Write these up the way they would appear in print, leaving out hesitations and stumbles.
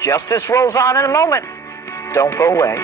Justice rolls on in a moment. Don't go away.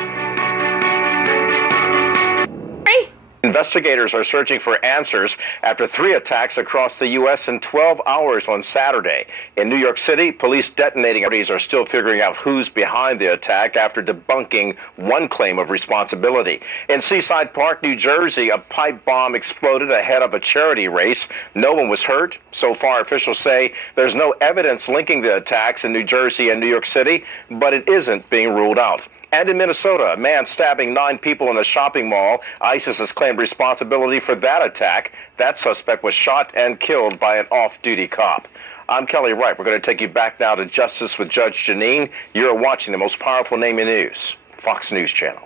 Investigators are searching for answers after 3 attacks across the U.S. in 12 hours on Saturday. In New York City, police detonating activities are still figuring out who's behind the attack after debunking one claim of responsibility. In Seaside Park, New Jersey, a pipe bomb exploded ahead of a charity race. No one was hurt. So far, officials say there's no evidence linking the attacks in New Jersey and New York City, but it isn't being ruled out. And in Minnesota, a man stabbing 9 people in a shopping mall. ISIS has claimed responsibility for that attack. That suspect was shot and killed by an off-duty cop. I'm Kelly Wright. We're going to take you back now to Justice with Judge Janine. You're watching the most powerful name in news, Fox News Channel.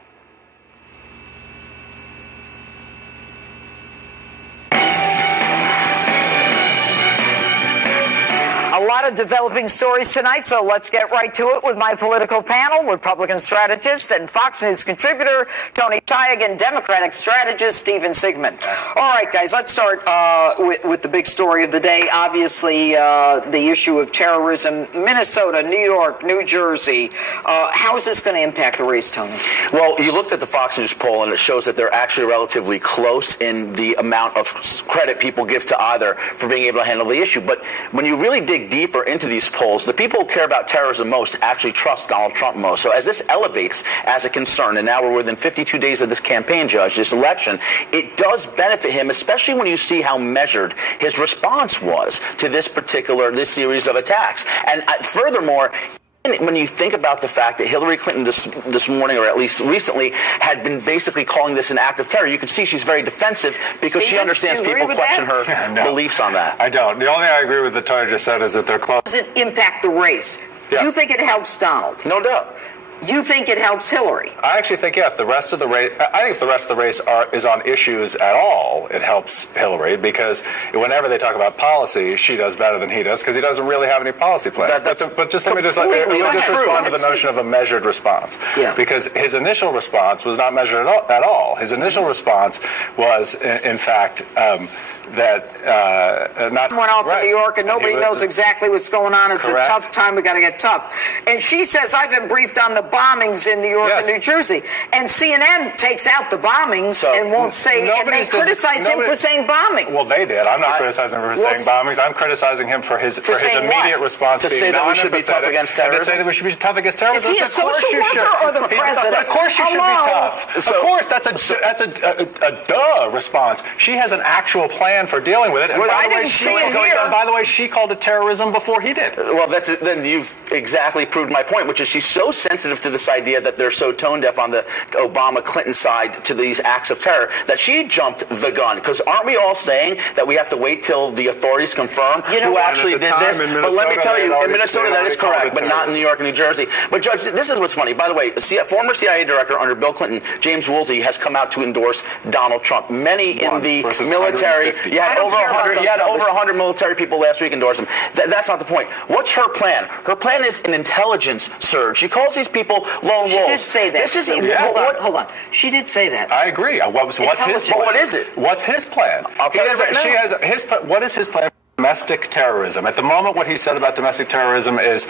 A lot of developing stories tonight, so let's get right to it with my political panel, Republican strategist and Fox News contributor Tony Tayeg and Democratic strategist Stephen Sigmund. All right, guys, let's start with the big story of the day. Obviously, the issue of terrorism. Minnesota, New York, New Jersey. How is this going to impact the race, Tony? Well, you looked at the Fox News poll, and it shows that they're actually relatively close in the amount of credit people give to either for being able to handle the issue. But when you really dig deeper into these polls, the people who care about terrorism most actually trust Donald Trump most. So as this elevates as a concern, and now we're within 52 days of this campaign, Judge, this election, it does benefit him, especially when you see how measured his response was to this series of attacks. And furthermore, when you think about the fact that Hillary Clinton this morning, or at least recently, had been basically calling this an act of terror, you can see she's very defensive because she understands people question her beliefs on that. I don't. The only thing I agree with that Tony just said is that they're close. Does it impact the race? Yeah. You think it helps Donald? No doubt. You think it helps Hillary? I actually think, yeah, if the rest of the race, I think if the rest of the race is on issues at all, it helps Hillary, because whenever they talk about policy, she does better than he does, because he doesn't really have any policy plans. But just let me just respond to the notion of a measured response. Yeah. Because his initial response was not measured at all. His initial response was, in fact, that not went off to New York and nobody knows exactly what's going on. It's correct. A tough time. We got to get tough. And she says, I've been briefed on the bombings in New York and New Jersey. And CNN takes out the bombings and won't say, and they criticize him for saying bombing. Well, they did. I'm not criticizing him for saying bombings. I'm criticizing him for his immediate response to say that we should be tough against terrorism. To say that we should be tough against terrorism. Is he a social worker or the president? Of course you should be tough. Of course, that's a response. She has an actual plan for dealing with it. And by the way, she called it terrorism before he did. Well, then you've exactly proved my point, which is she's so sensitive to this idea that they're so tone deaf on the Obama-Clinton side to these acts of terror that she jumped the gun. Because aren't we all saying that we have to wait till the authorities confirm who actually did this? But let me tell you, in Minnesota that is correct, but not in New York and New Jersey. But Judge, this is what's funny. By the way, former CIA director under Bill Clinton, James Woolsey, has come out to endorse Donald Trump. Many in the military, you had over 100 military people last week endorse him. That's not the point. What's her plan? Her plan is an intelligence surge. She calls these people lone wolves. She did say that. Hold on. She did say that. I agree. What's his plan? What is it? What's his plan? I'll tell you right now. What is his plan? Domestic terrorism. At the moment, what he said about domestic terrorism is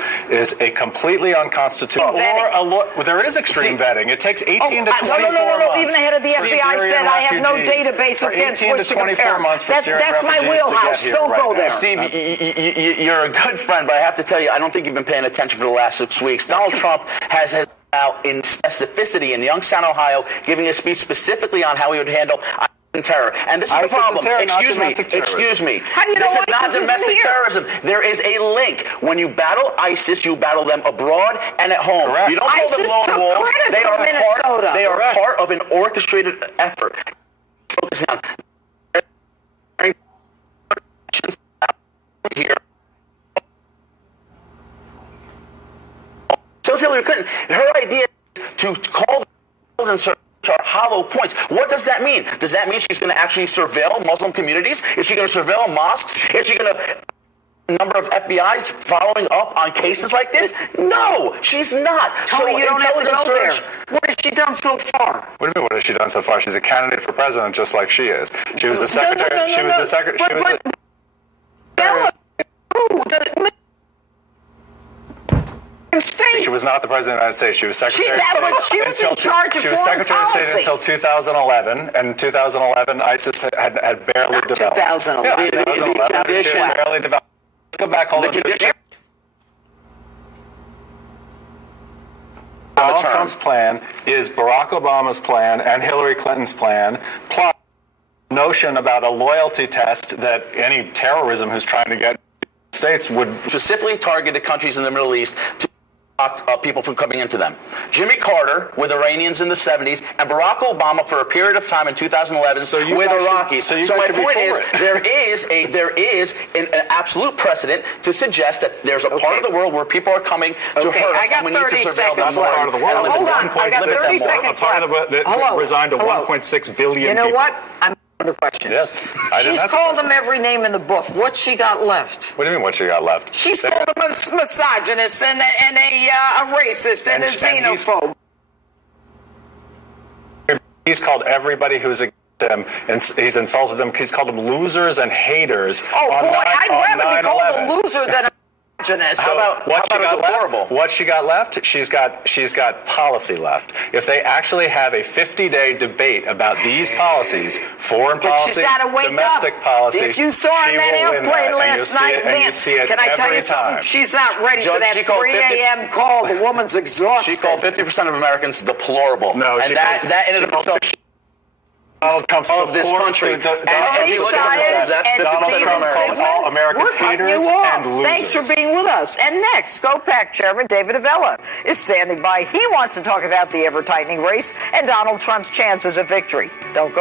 a completely unconstitutional. There is extreme vetting. It takes 18 to 24 months. No. Even the head of the FBI said, I have no database against which to compare. That's my wheelhouse. Don't go there. Steve, you're a good friend, but I have to tell you, I don't think you've been paying attention for the last 6 weeks. Donald Trump has out in specificity in Youngstown, Ohio, giving a speech specifically on how he would handle terror. And this is the problem. Excuse me. How do you know this is not domestic terrorism. There is a link. When you battle ISIS, you battle them abroad and at home. Correct. You don't call them lone wolves. They are part of an orchestrated effort. Focusing on here. So Hillary Clinton, her idea is to call the are hollow points. What does that mean? Does that mean she's going to actually surveil Muslim communities? Is she going to surveil mosques? Is she going to number of FBI's following up on cases like this? No, she's not. Tony, you don't have to go there. What has she done so far? What do you mean, what has she done so far? She's a candidate for president just like she is. She was the secretary. She was the secretary. She was not the president of the United States. She was Secretary of State. She was in charge of She was foreign Secretary of State policy until 2011, and in 2011, ISIS had barely developed. 2011. Yeah, 2011. She had barely developed. Let's go back. Hold on. Donald Trump's plan is Barack Obama's plan and Hillary Clinton's plan, plus notion about a loyalty test that any terrorism who's trying to get states would specifically target the countries in the Middle East to stop people from coming into them. Jimmy Carter with Iranians in the 70s, and Barack Obama for a period of time in 2011 with Iraqis. So my point is, there is an absolute precedent to suggest that there's a part of the world where people are coming to hurt us, and we need to surveil them. Part of the world. Hold on, I got 30 seconds left. That resigned to 1.6 billion. You know people. what? I'm the questions. Yes. She's called them every name in the book. What's she got left? What do you mean, what she got left? She's called them a misogynist and a racist and a xenophobe. He's called everybody who's against him, and he's insulted them. He's called them losers and haters. Oh, boy, I'd rather be called a loser than a misogynist. How about what she got left? What she got left? She's got policy left. If they actually have a 50-day debate about these policies, foreign policy, domestic policy, if you saw her on that airplane last night, man, can I tell you something? She's not ready for that 3 a.m. call. The woman's exhausted. She called 50% of Americans deplorable. No, and that in and of itself of this country. And Stephen Sigmund, Americans haters and losers. Thanks for being with us. And next, GoPac Chairman David Avella is standing by. He wants to talk about the ever-tightening race and Donald Trump's chances of victory. Don't go.